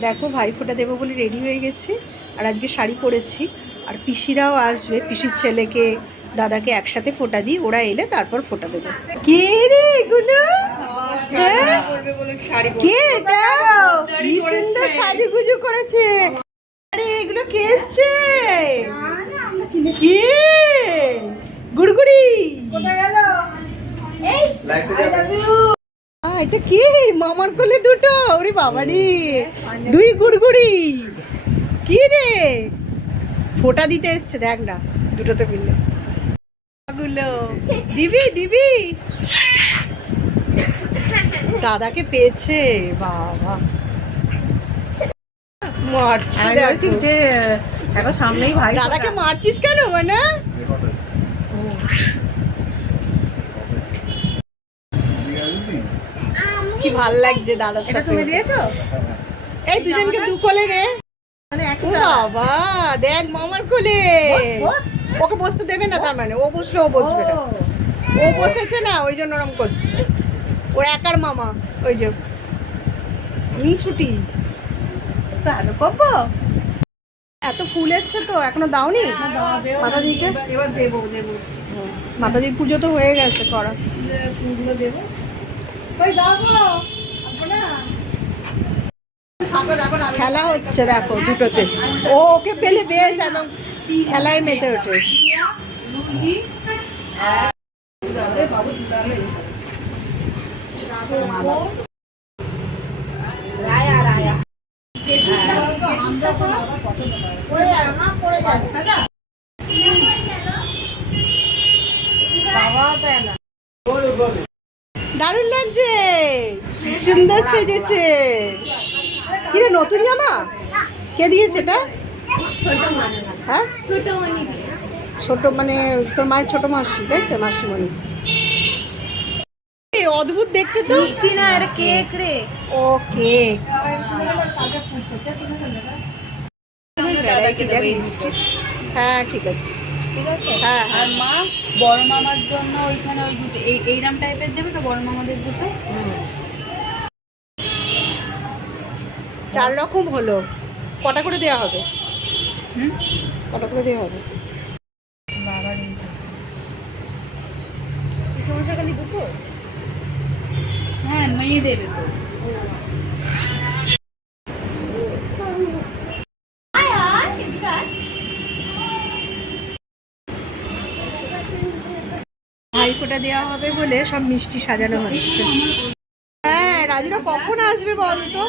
দেখো ভাইফোঁটা দেবো বলে রেডি হয়ে গেছি আর আজকে শাড়ি পরেছি। আর পিসিরাও আসবে পিসির ছেলেকে দাদাকে একসাথে ফোটা দিই ওরা এলে তারপর ফোটা দেবে। কে রে এগুলো? হ্যাঁ? কে এটা? কি সুন্দর সাজুগুজু করেছে। আরে এগুলো কে এসছে? কে? গুড়গুড়ি। আহ, এটা কি মামার কোলে দুটো ওরে বাবারি দুই গুড়গুড়ি। কি রে? ফোঁটা দিতে এসছে দেখ না দুটো তো মিললে। গুলো দিবি দিবি। দাদাকে পেয়েছে বাবা। মারছি দেখো। যে এখন সামনেই ভাই দাদাকে মারছিস কেন মানে? কি ভালো লাগছে দাদার এটা সাথে? তুমি দিয়েছ? এই দুজনকে দু কোলে রে। মানে। বাবা দেখ মামার কোলে। বস, বস। ওকে বসতে দেবে না তার মানে ও বসলে ও বসবে না। ও, বসেছে না ওই জন্য ওরম করছে। ওর একার মামা ওই যে ছুটি তাহলে করব। এত ফুল এসছে তো এখনও দাওনি? মাতাজিকে? এবার দেবো দেবো। মাতাজি পুজো তো হয়ে গেছে করা। ফুলগুলো দেবো। খেলা হচ্ছে দেখো দুটোতে। ও ওকে পেলে বেশ একদম। খেলায় মেতে ওঠে। রায়া রায়া। বাবা তাই না দারুণ লাগছে সুন্দর সেজেছে। কিরে নতুন জামা? কে দিয়েছে এটা? হ্যাঁ? ছোট মানে তোর মায়ের ছোট মাসি তাই তো মাসিমণি। অদ্ভুত দেখতে তো। মিষ্টি না এটা কেক রে। ও কেক। হ্যাঁ ঠিক আছে। ঠিক আছে? হ্যাঁ আর মা বড় মামার জন্য ওইখানে ওই দুটো এই এইরাম টাইপের দেবে তো বড় মামাদের দুটো? চার রকম হলো। কটা করে দেওয়া হবে? হুম? কটা করে দেওয়া হবে? বাবার সমস্যা খালি দুটো? হ্যাঁ মেয়ে দেবে তো। ভাইফোঁটা দেওয়া হবে বলে সব মিষ্টি সাজানো হচ্ছে। হ্যাঁ রাজুরা কখন আসবে বলতো?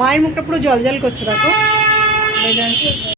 মায়ের মুখটা পুরো জল জল করছে দেখো।